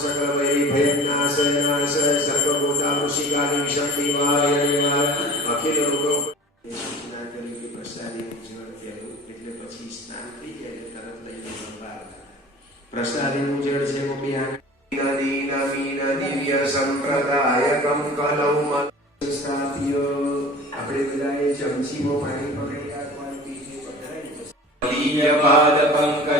સકલ વૈરી ભયનાશ નાશ સર્વભૂતા ઋષિકાદિ શક્તિવાય દેવાય અખિલ સ્નાન કરી પ્રસાદી જળ પહેલું એટલે પછી સ્નાન થઈ જાય તરત લઈને બહાર પ્રસાદીનું જળ છે મમ્મી આ મીન દિવ્ય સંપ્રદાયકમ કલૌ સ્થાપ્ય આપણે બધાએ ચમચીમાં પાણી પકડી રાખવાનું બીજું પકડાય લીયપાદપંકજં નમામિ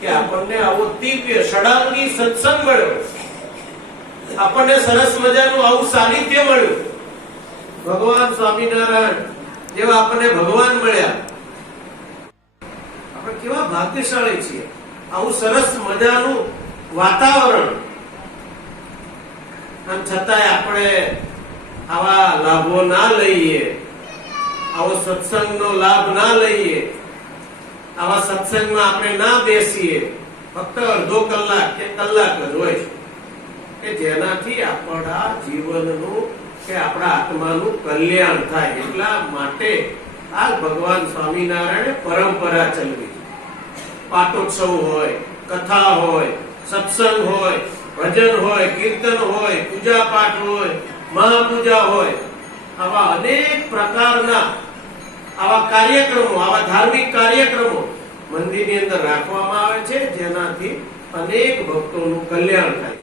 કે આપણને આવો દિવ્ય ષડાંગી સત્સંગ મળ્યો. આપણને સરસ મજાનું આવું સાનિધ્ય મળ્યું. ભગવાન સ્વામિનારાયણ જેવા આપણને ભગવાન મળ્યા. આપણે કેવા ભાગ્યશાળી છીએ. આવું સરસ મજાનું વાતાવરણ. આમ છતાંય આપણે આવા લાભો ના લઈએ. આવો સત્સંગનો લાભ ના લઈએ. આવા સત્સંગમાં આપણે ના બેસીએ ફક્ત અડધો કલાક કે કલાક જ હોય છે કે જેનાથી આપણા જીવનનું કે આપણા આત્માનું કલ્યાણ થાય એટલા માટે આ ભગવાન સ્વામિનારાયણે પરંપરા ચલવી. પાટોત્સવ હોય, કથા હોય, સત્સંગ હોય, ભજન હોય, કીર્તન હોય પૂજા પાઠ હોય, મહાપૂજા હોય, આવા અનેક પ્રકારના આવા કાર્યક્રમો, આવા ધાર્મિક કાર્યક્રમો મંદિરની અંદર રાખવામાં આવે છે, જેનાથી અનેક ભક્તોનું કલ્યાણ થાય.